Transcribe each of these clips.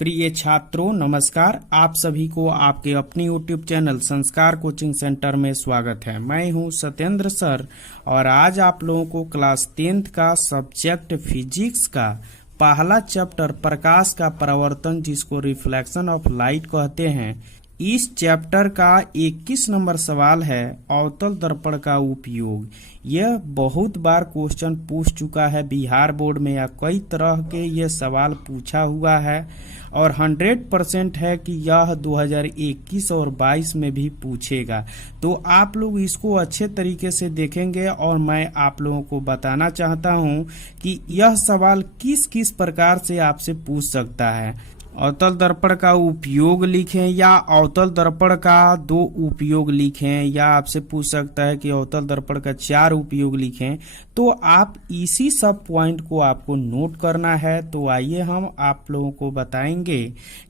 प्रिय छात्रों नमस्कार। आप सभी को आपके अपनी YouTube चैनल संस्कार कोचिंग सेंटर में स्वागत है। मैं हूं सत्येंद्र सर और आज आप लोगों को क्लास 10th का सब्जेक्ट फिजिक्स का पहला चैप्टर प्रकाश का परावर्तन, जिसको रिफ्लेक्शन ऑफ लाइट कहते हैं, इस चैप्टर का 21 नंबर सवाल है अवतल दर्पण का उपयोग। यह बहुत बार क्वेश्चन पूछ चुका है बिहार बोर्ड में, या कई तरह के ये सवाल पूछा हुआ है और 100% है कि यह 2021 और 22 में भी पूछेगा। तो आप लोग इसको अच्छे तरीके से देखेंगे और मैं आप लोगों को बताना चाहता हूं कि यह सवाल किस किस प्रकार से आपसे पूछ सकता है। अवतल दर्पण का उपयोग लिखें या अवतल दर्पण का 2 उपयोग लिखें, या आपसे पूछ सकता है कि अवतल दर्पण का 4 उपयोग लिखें। तो आप इसी सब पॉइंट को आपको नोट करना है। तो आइए हम आप लोगों को बताएंगे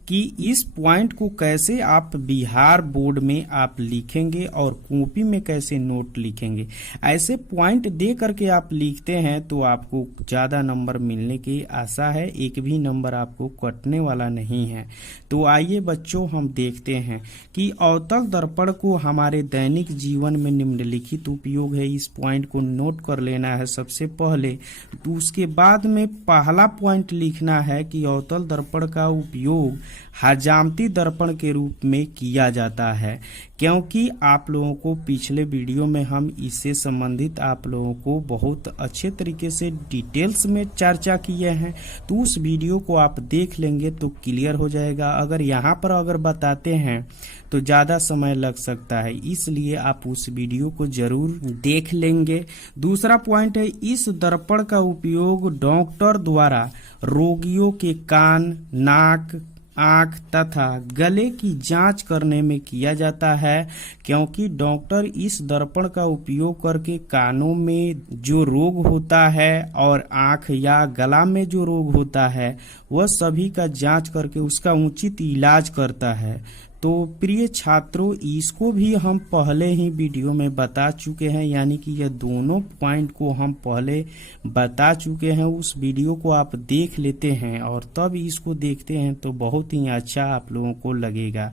कि इस पॉइंट को कैसे आप बिहार बोर्ड में आप लिखेंगे और कॉपी में कैसे नोट लिखेंगे। ऐसे पॉइंट दे करके आप लिखते हैं तो आपको ज्यादा नंबर मिलने की आशा है, एक भी नंबर आपको कटने वाला नहीं है। तो आइए बच्चों हम देखते हैं कि अवतल दर्पण को हमारे दैनिक जीवन में निम्नलिखित उपयोग है। इस पॉइंट को नोट कर लेना है सबसे पहले। तो उसके बाद में पहला पॉइंट लिखना है कि अवतल दर्पण का उपयोग हजामती दर्पण के रूप में किया जाता है, क्योंकि आप लोगों को पिछले वीडियो में हम इससे संबंधित आप लोगों को बहुत अच्छे तरीके से डिटेल्स में चर्चा किए हैं। तो उस वीडियो को आप देख लेंगे तो क्लियर हो जाएगा। अगर यहाँ पर अगर बताते हैं तो ज्यादा समय लग सकता है, इसलिए आप उस वीडियो को जरूर देख लेंगे। दूसरा पॉइंट है, इस दर्पण का उपयोग डॉक्टर द्वारा रोगियों के कान, नाक, आंख तथा गले की जांच करने में किया जाता है, क्योंकि डॉक्टर इस दर्पण का उपयोग करके कानों में जो रोग होता है और आंख या गला में जो रोग होता है वह सभी का जांच करके उसका उचित इलाज करता है। तो प्रिय छात्रों, इसको भी हम पहले ही वीडियो में बता चुके हैं, यानी कि यह दोनों पॉइंट को हम पहले बता चुके हैं। उस वीडियो को आप देख लेते हैं और तब इसको देखते हैं तो बहुत ही अच्छा आप लोगों को लगेगा।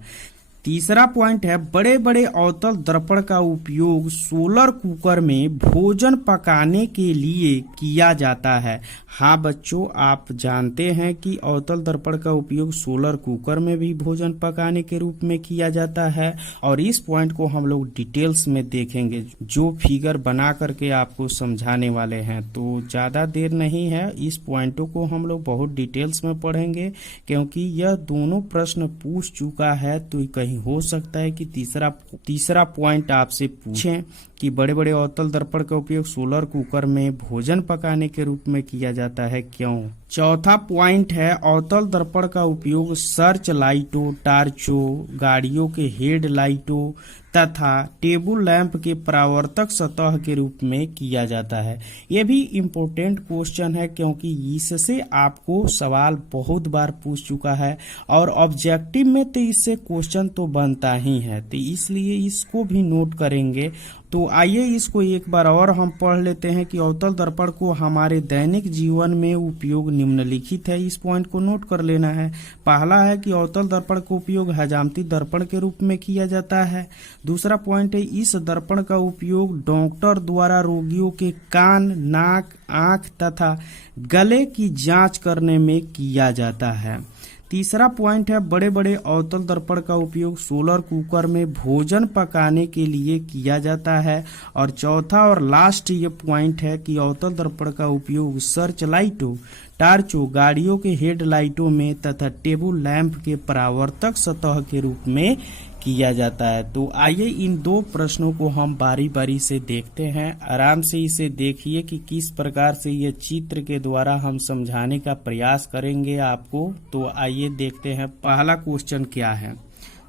तीसरा पॉइंट है, बड़े बड़े अवतल दर्पण का उपयोग सोलर कुकर में भोजन पकाने के लिए किया जाता है। हाँ बच्चों, आप जानते हैं कि अवतल दर्पण का उपयोग सोलर कुकर में भी भोजन पकाने के रूप में किया जाता है, और इस पॉइंट को हम लोग डिटेल्स में देखेंगे, जो फिगर बना करके आपको समझाने वाले हैं। तो ज्यादा देर नहीं है, इस पॉइंटों को हम लोग बहुत डिटेल्स में पढ़ेंगे, क्योंकि यह दोनों प्रश्न पूछ चुका है। तो कहीं हो सकता है कि तीसरा पॉइंट आपसे पूछें कि बड़े बड़े अवतल दर्पण का उपयोग सोलर कुकर में भोजन पकाने के रूप में किया जाता है, क्यों। चौथा पॉइंट है, अवतल दर्पण का उपयोग सर्च लाइटों, टार्चों, गाड़ियों के हेड लाइटों तथा टेबल लैंप के परावर्तक सतह के रूप में किया जाता है। यह भी इम्पोर्टेंट क्वेश्चन है, क्योंकि इससे आपको सवाल बहुत बार पूछ चुका है और ऑब्जेक्टिव में तो इससे क्वेश्चन तो बनता ही है, तो इसलिए इसको भी नोट करेंगे। तो आइए इसको एक बार और हम पढ़ लेते हैं कि अवतल दर्पण को हमारे दैनिक जीवन में उपयोग निम्नलिखित है। इस पॉइंट को नोट कर लेना है। पहला है कि अवतल दर्पण का उपयोग हजामती दर्पण के रूप में किया जाता है। दूसरा पॉइंट है, इस दर्पण का उपयोग डॉक्टर द्वारा रोगियों के कान, नाक, आंख तथा गले की जांच करने में किया जाता है। तीसरा पॉइंट है, बड़े बड़े अवतल दर्पण का उपयोग सोलर कुकर में भोजन पकाने के लिए किया जाता है। और चौथा और लास्ट ये पॉइंट है कि अवतल दर्पण का उपयोग सर्च लाइटों, टार्चों, गाड़ियों के हेड लाइटों में तथा टेबल लैंप के परावर्तक सतह के रूप में किया जाता है। तो आइए इन 2 प्रश्नों को हम बारी बारी से देखते हैं। आराम से इसे देखिए कि किस प्रकार से ये चित्र के द्वारा हम समझाने का प्रयास करेंगे आपको। तो आइए देखते हैं पहला क्वेश्चन क्या है।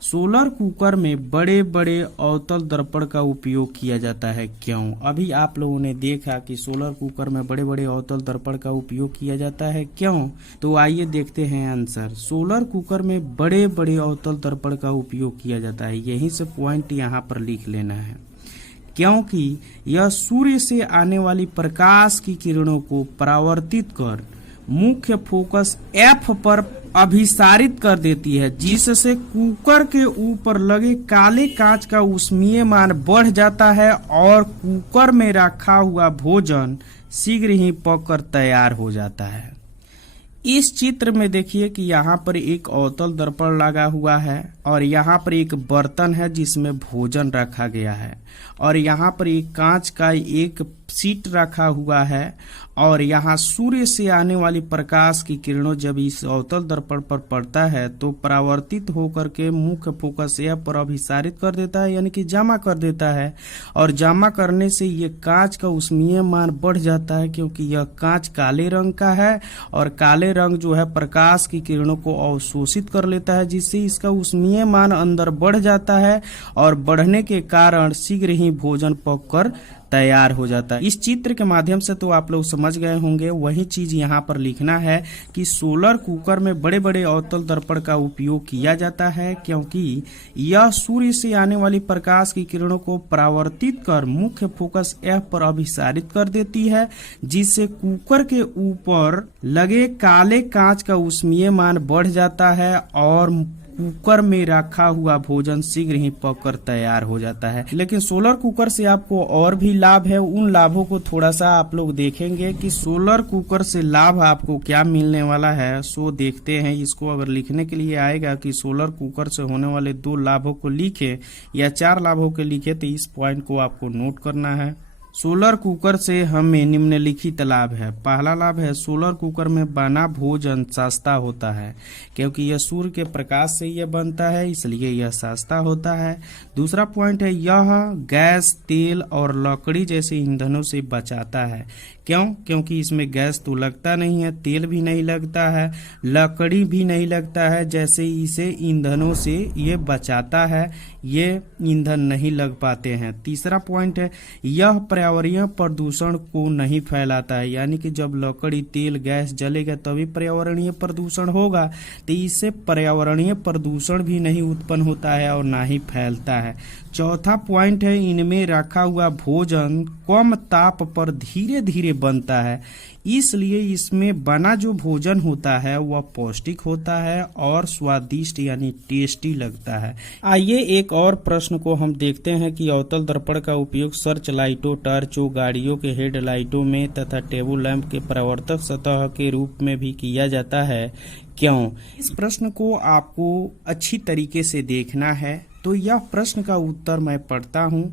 सोलर कुकर में बड़े बड़े अवतल दर्पण का उपयोग किया जाता है, क्यों। अभी आप लोगों ने देखा कि सोलर कुकर में बड़े बड़े अवतल दर्पण का उपयोग किया जाता है, क्यों। तो आइए देखते हैं आंसर। सोलर कुकर में बड़े बड़े अवतल दर्पण का उपयोग किया जाता है, यहीं से पॉइंट यहाँ पर लिख लेना है, क्योंकि यह सूर्य से आने वाली प्रकाश की किरणों को परावर्तित कर मुख्य फोकस F पर अभिसारित कर देती है, जिससे कुकर के ऊपर लगे काले कांच का ऊष्मीय मान बढ़ जाता है और कुकर में रखा हुआ भोजन शीघ्र ही पककर तैयार हो जाता है। इस चित्र में देखिए कि यहाँ पर एक अवतल दर्पण लगा हुआ है और यहाँ पर एक बर्तन है जिसमें भोजन रखा गया है और यहाँ पर एक कांच का एक सीट रखा हुआ है और यहाँ सूर्य से आने वाली प्रकाश की किरणों जब इस अवतल दर्पण पर पड़ता है तो परावर्तित होकर के मुख्य फोकस F पर अभिसारित कर देता है, यानी कि जमा कर देता है और जमा करने से ये कांच का ऊष्मीय मान बढ़ जाता है, क्योंकि यह कांच काले रंग का है और काले रंग जो है प्रकाश की किरणों को अवशोषित कर लेता है, जिससे इसका ऊष्मीय मान अंदर बढ़ जाता है और बढ़ने के कारण शीघ्र ही भोजन पककर तैयार हो जाता है। इस चित्र के माध्यम से तो आप लोग समझ गए होंगे। वही चीज यहाँ पर लिखना है कि सोलर कुकर में बड़े बड़े अवतल दर्पण का उपयोग किया जाता है, क्योंकि यह सूर्य से आने वाली प्रकाश की किरणों को परावर्तित कर मुख्य फोकस F पर अभिसारित कर देती है, जिससे कुकर के ऊपर लगे काले कांच का ऊष्मीय मान बढ़ जाता है और कुकर में रखा हुआ भोजन शीघ्र ही पककर तैयार हो जाता है। लेकिन सोलर कुकर से आपको और भी लाभ है, उन लाभों को थोड़ा सा आप लोग देखेंगे कि सोलर कुकर से लाभ आपको क्या मिलने वाला है। सो देखते हैं इसको। अगर लिखने के लिए आएगा कि सोलर कुकर से होने वाले 2 लाभों को लिखे या 4 लाभों के लिखे, तो इस पॉइंट को आपको नोट करना है। सोलर कुकर से हमें निम्नलिखित लाभ है। पहला लाभ है सोलर कुकर में बना भोजन सस्ता होता है, क्योंकि यह सूर्य के प्रकाश से यह बनता है, इसलिए यह सस्ता होता है। दूसरा पॉइंट है यह गैस, तेल और लकड़ी जैसे ईंधनों से बचाता है। क्यों? क्योंकि इसमें गैस तो लगता नहीं है, तेल भी नहीं लगता है, लकड़ी भी नहीं लगता है, जैसे इसे ईंधनों से ये बचाता है, ये ईंधन नहीं लग पाते हैं। तीसरा पॉइंट है यह पर्यावरणीय प्रदूषण को नहीं फैलाता है, यानी कि जब लकड़ी, तेल, गैस जलेगा तभी पर्यावरणीय प्रदूषण होगा, तो इससे पर्यावरणीय प्रदूषण भी नहीं उत्पन्न होता है और ना ही फैलता है। चौथा पॉइंट है इनमें रखा हुआ भोजन कम ताप पर धीरे धीरे बनता है, इसलिए इसमें बना जो भोजन होता है वह पौष्टिक होता है और स्वादिष्ट यानी टेस्टी लगता है। आइए एक और प्रश्न को हम देखते हैं कि अवतल दर्पण का उपयोग सर्च लाइटों, टर्चों, गाड़ियों के हेडलाइटों में तथा टेबल लैंप के परावर्तक सतह के रूप में भी किया जाता है। क्यों? इस प्रश्न को आपको अच्छी तरीके से देखना है। तो यह प्रश्न का उत्तर मैं पढ़ता हूं।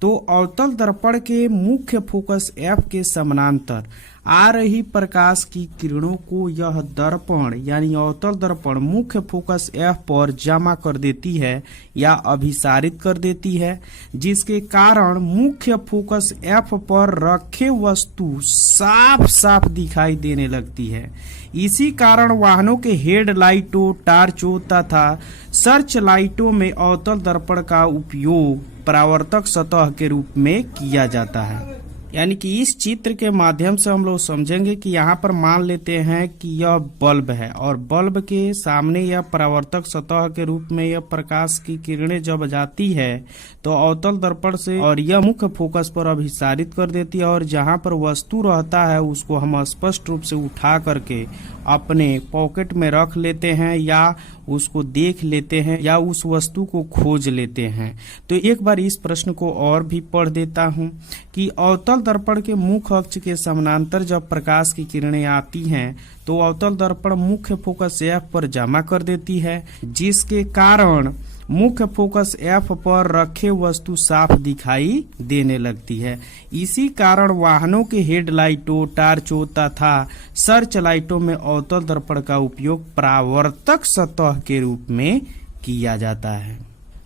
तो अवतल दर्पण के मुख्य फोकस F के समानांतर आ रही प्रकाश की किरणों को यह दर्पण यानी अवतल दर्पण मुख्य फोकस F पर जमा कर देती है या अभिसारित कर देती है, जिसके कारण मुख्य फोकस F पर रखे वस्तु साफ साफ दिखाई देने लगती है। इसी कारण वाहनों के हेडलाइटों, टार्चों तथा सर्च लाइटों में अवतल दर्पण का उपयोग परावर्तक सतह के रूप में किया जाता है। यानी कि इस चित्र के माध्यम से हम लोग समझेंगे कि यहाँ पर मान लेते हैं कि यह बल्ब है और बल्ब के सामने यह परावर्तक सतह के रूप में यह प्रकाश की किरणें जब जाती है तो अवतल दर्पण से और यह मुख्य फोकस पर अभिसारित कर देती है और जहाँ पर वस्तु रहता है उसको हम स्पष्ट रूप से उठा करके अपने पॉकेट में रख लेते हैं या उसको देख लेते हैं या उस वस्तु को खोज लेते हैं। तो एक बार इस प्रश्न को और भी पढ़ देता हूं कि अवतल दर्पण के मुख्य अक्ष के समानांतर जब प्रकाश की किरणें आती हैं तो अवतल दर्पण मुख्य फोकस F पर जमा कर देती है, जिसके कारण मुख्य फोकस F पर रखे वस्तु साफ दिखाई देने लगती है। इसी कारण वाहनों के हेडलाइटों, टार्चों तथा सर्च लाइटों में अवतल दर्पण का उपयोग परावर्तक सतह के रूप में किया जाता है।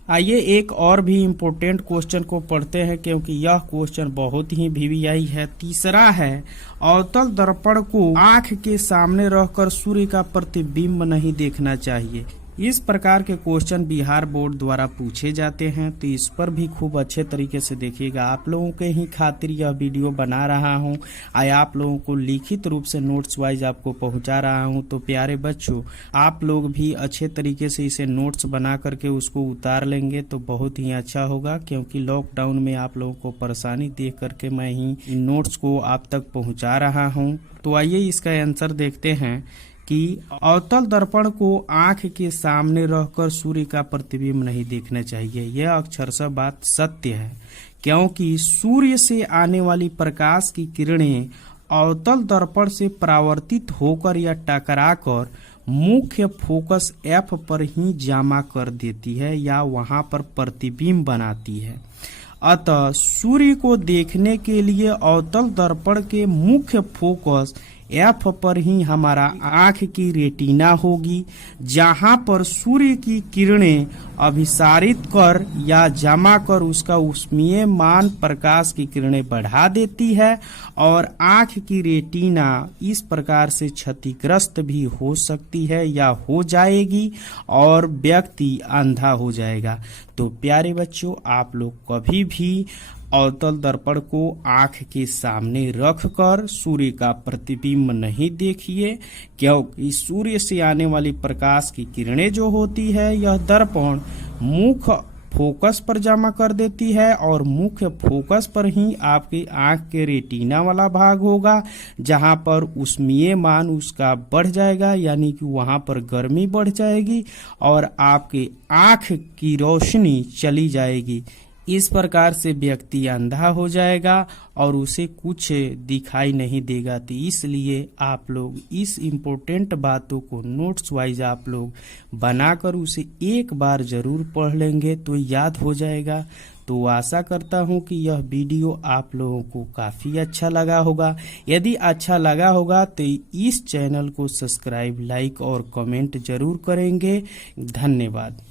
आइए एक और भी इम्पोर्टेंट क्वेश्चन को पढ़ते हैं, क्योंकि यह क्वेश्चन बहुत ही VVI है। तीसरा है अवतल दर्पण को आंख के सामने रहकर सूर्य का प्रतिबिंब नहीं देखना चाहिए। इस प्रकार के क्वेश्चन बिहार बोर्ड द्वारा पूछे जाते हैं, तो इस पर भी खूब अच्छे तरीके से देखिएगा। आप लोगों के ही खातिर यह वीडियो बना रहा हूं, आप लोगों को लिखित रूप से नोट्स वाइज आपको पहुंचा रहा हूं। तो प्यारे बच्चों, आप लोग भी अच्छे तरीके से इसे नोट्स बना करके उसको उतार लेंगे तो बहुत ही अच्छा होगा, क्योंकि लॉकडाउन में आप लोगों को परेशानी देख करके मैं ही इन नोट्स को आप तक पहुँचा रहा हूँ। तो आइए इसका आंसर देखते हैं कि अवतल दर्पण को आंख के सामने रहकर सूर्य का प्रतिबिंब नहीं देखना चाहिए। यह अक्षरशः बात सत्य है, क्योंकि सूर्य से आने वाली प्रकाश की किरणें अवतल दर्पण से परावर्तित होकर या टकराकर मुख्य फोकस F पर ही जमा कर देती है या वहां पर प्रतिबिंब बनाती है। अतः सूर्य को देखने के लिए अवतल दर्पण के मुख्य फोकस F पर ही हमारा आंख की रेटिना होगी, जहां पर सूर्य की किरणें अभिसारित कर या जमा कर उसका उष्मीय मान प्रकाश की किरणें बढ़ा देती है और आंख की रेटिना इस प्रकार से क्षतिग्रस्त भी हो सकती है या हो जाएगी और व्यक्ति अंधा हो जाएगा। तो प्यारे बच्चों, आप लोग कभी भी अवतल दर्पण को आंख के सामने रखकर सूर्य का प्रतिबिंब नहीं देखिए, क्योंकि सूर्य से आने वाली प्रकाश की किरणें जो होती है यह दर्पण मुख्य फोकस पर जमा कर देती है और मुख्य फोकस पर ही आपकी आंख के रेटिना वाला भाग होगा, जहां पर उष्मीय मान उसका बढ़ जाएगा, यानी कि वहां पर गर्मी बढ़ जाएगी और आपके आंख की रोशनी चली जाएगी। इस प्रकार से व्यक्ति अंधा हो जाएगा और उसे कुछ दिखाई नहीं देगा। तो इसलिए आप लोग इस इम्पोर्टेंट बातों को नोट्स वाइज आप लोग बनाकर उसे एक बार जरूर पढ़ लेंगे तो याद हो जाएगा। तो आशा करता हूं कि यह वीडियो आप लोगों को काफ़ी अच्छा लगा होगा। यदि अच्छा लगा होगा तो इस चैनल को सब्सक्राइब, लाइक और कमेंट जरूर करेंगे। धन्यवाद।